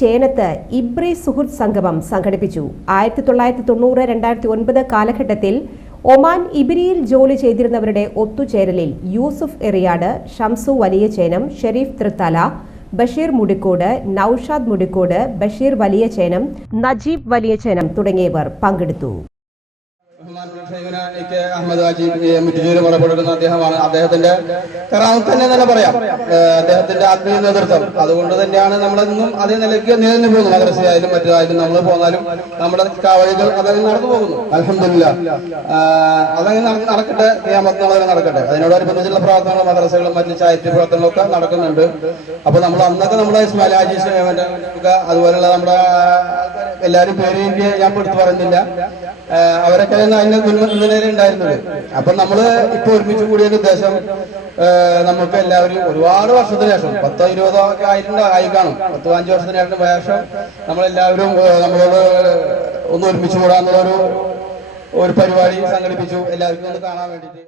Chenath Ibri സുഹൃത്ത് സംഗമം സംഘടിപ്പിച്ചു. ആയിരത്തി തൊള്ളായിരത്തി തൊണ്ണൂറ് രണ്ടായിരത്തി ഒൻപത് കാലഘട്ടത്തിൽ ഒമാൻ ഇബിരിയിൽ ജോലി ചെയ്തിരുന്നവരുടെ ഒത്തുചേരലിൽ യൂസുഫ് എറിയാട് ഷംസു വലിയ ചേനം ഷെരീഫ് തൃത്തല ബഷീർ മുടിക്കോട് നൌഷാദ് മുടിക്കോട് ബഷീർ വലിയ ചേനം നജീബ് വലിയ ചേനം തുടങ്ങിയവർ പങ്കെടുത്തു. അഹമ്മദ് മുറ്റുചൂര് പറയപ്പെടുന്ന അദ്ദേഹമാണ്. അദ്ദേഹത്തിന്റെ കറാമത്ത് തന്നെ തന്നെ പറയാം. അദ്ദേഹത്തിന്റെ ആത്മീയ നേതൃത്വം. അതുകൊണ്ട് തന്നെയാണ് നമ്മളെന്നും അതേ നിലയ്ക്ക് നിലനിന്ന് പോകുന്നു മദ്രസയായാലും മറ്റേതായാലും നമ്മൾ പോന്നാലും നമ്മുടെ കാവലികൾ അതങ്ങനെ നടന്നു പോകുന്നു. അലഹമില്ല അതങ്ങനെ നട- നടക്കട്ടെ. നിയമത്തിനുള്ളവരെ നടക്കട്ടെ. അതിനോടനുബന്ധിച്ചുള്ള പ്രവർത്തനങ്ങൾ മദ്രസകളും മറ്റ് ചാരിറ്റി പ്രവർത്തനങ്ങളും ഒക്കെ നടക്കുന്നുണ്ട്. അപ്പൊ നമ്മൾ അന്നൊക്കെ നമ്മുടെ ഹാജി മറ്റേ നമ്മുടെ എല്ലാവരും പേര് ഞാൻ എടുത്തു ആഹ് അവരൊക്കെ അതിന്റെ മുൻനിരയിൽ ഉണ്ടായിരുന്നത്. അപ്പൊ നമ്മൾ ഇപ്പൊ ഒരുമിച്ച് കൂടിയ ഉദ്ദേശം നമുക്ക് എല്ലാവരും ഒരുപാട് വർഷത്തിന് ശേഷം പത്തോ ഇരുപതോ ഒക്കെ ആയിട്ടുണ്ട് ആയി കാണും. പത്തോ അഞ്ചു വർഷത്തിന് ശേഷം ശേഷം നമ്മളെല്ലാവരും നമ്മളോട് ഒന്ന് ഒരുമിച്ച് കൂടാന്നുള്ള ഒരു പരിപാടി സംഘടിപ്പിച്ചു. എല്ലാവർക്കും ഒന്ന് കാണാൻ വേണ്ടിയിട്ട്.